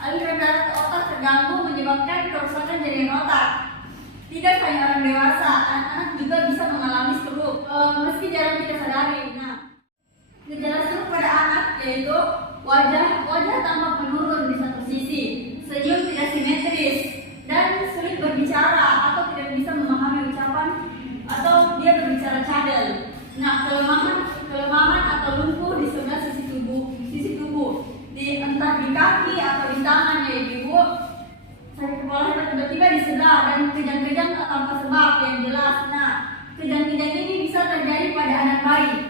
aliran darah ke otak terganggu menyebabkan kerusakan jaringan otak. Tidak hanya orang dewasa, anak-anak juga bisa mengalami stroke meski jarang kita sadari. Nah, gejala stroke pada anak yaitu wajah tampak menurun di satu sisi, senyum tidak simetris, dan sulit berbicara atau tidak bisa memahami ucapan atau dia berbicara cadel. Nah, kelemahan atau lumpuh di sebelah sisi tubuh, entah di kaki atau di tangan ya ibu. Sakit kepala hebat tiba-tiba di sebelah dan kejang-kejang tanpa sebab yang jelas. Nah, kejang-kejang ini bisa terjadi pada anak bayi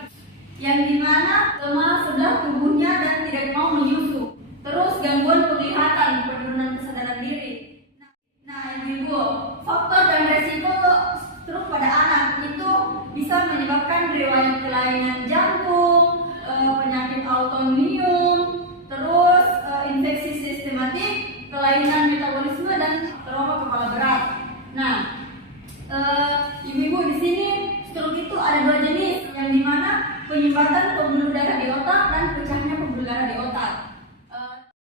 yang dimana lemah sebelah tubuhnya dan tidak mau menyusu. Terus gangguan penglihatan, penurunan kesadaran diri. Nah, ibu, faktor dan resiko stroke pada anak itu bisa menyebabkan riwayat kelainan jantung, penyakit autoimun, terus infeksi sistematik, kelainan metabolisme dan trauma kepala berat. Nah, ibu-ibu di sini stroke itu ada dua jenis, yang dimana penyumbatan pembuluh darah di otak dan pecahnya pembuluh darah di otak.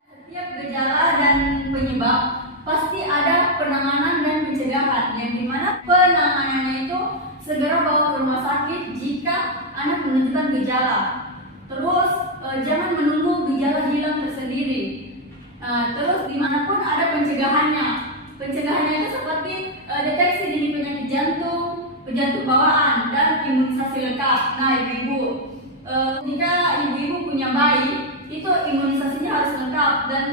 Setiap gejala dan penyebab pasti ada penanganan dan pencegahan, yang dimana penanganannya itu segera bawa ke rumah sakit jika anak menunjukkan gejala. Terus jangan menunggu gejala hilang tersendiri. Terus dimanapun ada pencegahannya. Pencegahannya itu seperti deteksi dini penyakit jantung bawaan, dan imunisasi lengkap. Nah, ibu-ibu, jika ibu-ibu punya bayi, itu imunisasinya harus lengkap dan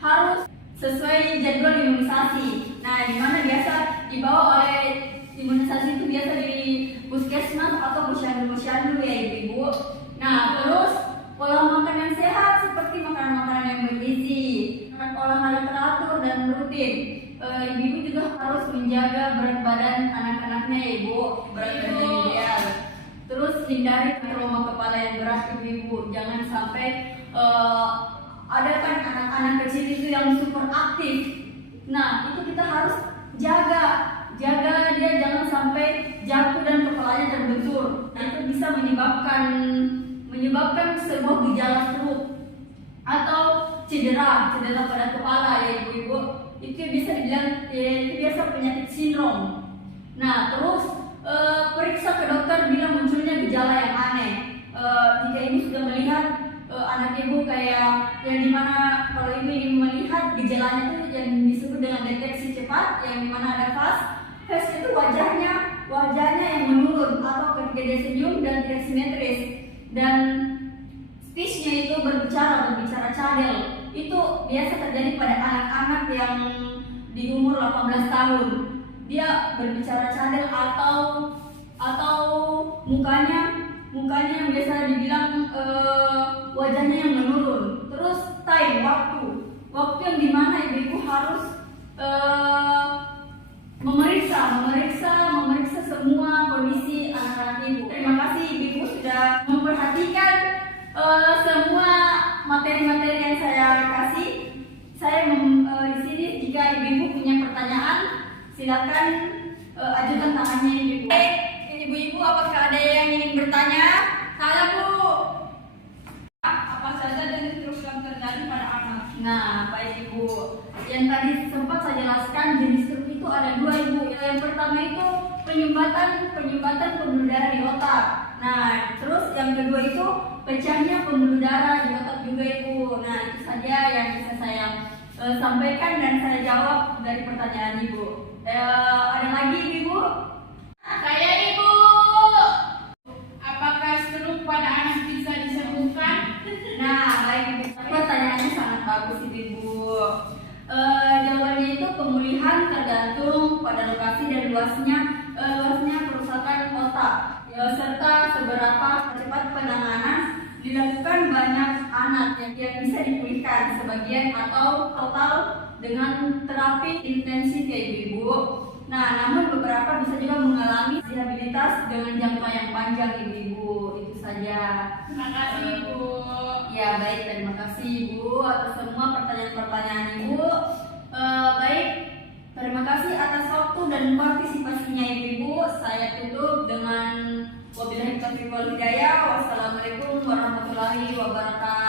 harus sesuai jadwal imunisasi. Nah, dimana biasa dibawa oleh imunisasi itu biasa di puskesmas atau posyandu ya ibu-ibu. Nah, terus pola makan yang sehat seperti makanan-makanan yang bergizi, olahraga teratur dan rutin. Ibu juga harus menjaga berat badan anak-anaknya ya ibu, berat badan yang ideal. Terus hindari trauma kepala yang berat ibu-ibu. Jangan sampai ada kan anak-anak kecil itu yang super aktif. Nah, itu kita harus jaga dia jangan sampai jatuh dan kepalanya terbentur. Nah, itu bisa menyebabkan sebuah gejala stroke atau cedera pada kepala ya ibu-ibu. Itu bisa dibilang itu biasa penyakit sindrom. Nah, terus periksa ke dokter bila munculnya gejala yang aneh. Jika ibu sudah melihat anak ibu kayak yang dimana kalau ibu ingin melihat gejalanya itu yang disebut dengan deteksi cepat, yang dimana ada face itu wajahnya yang menurun atau ketika dia senyum dan tidak simetris, dan speech-nya itu berbicara cadel. Itu biasa terjadi pada anak-anak yang di umur 18 tahun. Dia berbicara cadel atau mukanya yang biasa dibilang wajahnya yang menurun. Terus waktu yang dimana ibu harus memeriksa semua kondisi anak-anak ibu. Terima kasih ibu sudah memperhatikan semua materi-materi yang saya kasih. Saya di sini jika ibu punya pertanyaan silakan ajukan tangannya ibu. Ibu-ibu, apakah ada yang ingin bertanya? Saya Bu. Apa saja jenis stroke yang terjadi pada anak? Nah, baik ibu. Yang tadi sempat saya jelaskan jenis stroke itu ada dua ibu. Yang pertama itu penyumbatan pembuluh darah di otak. Nah, terus yang kedua itu pecahnya pembuluh darah di otak juga ibu. Nah, itu saja yang bisa saya sampaikan dan saya jawab dari pertanyaan ibu. Ada lagi ibu? Saya ibu. Apakah stroke pada anak bisa disembuhkan? Nah, baik ibu. Pertanyaannya sangat bagus ibu. Jawabannya itu pemulihan tergantung pada lokasi dan luasnya kerusakan otak, serta seberapa cepat penanganan dilakukan. Banyak anak yang bisa dipulihkan sebagian atau total dengan terapi intensif ya ibu. Nah, namun beberapa bisa juga mengalami rehabilitas dengan jangka yang panjang ibu. Itu saja. Terima kasih ibu. Ya baik, terima kasih ibu atas semua pertanyaan-pertanyaan ibu. Baik, terima kasih atas waktu dan partisipasinya ibu. Saya tutup dengan wabillahi taufiq wal hidayah. Wassalamualaikum warahmatullahi wabarakatuh.